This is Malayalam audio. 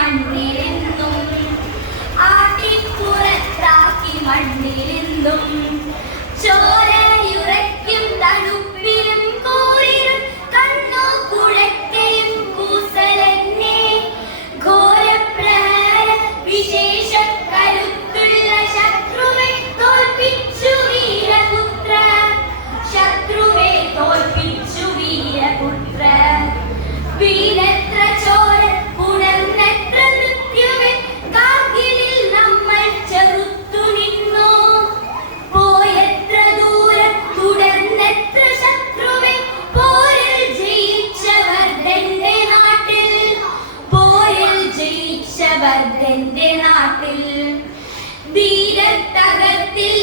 I'm ready. ഭദ്രന്റെ നാട്ടിൽ വീരത്തകത്തിൽ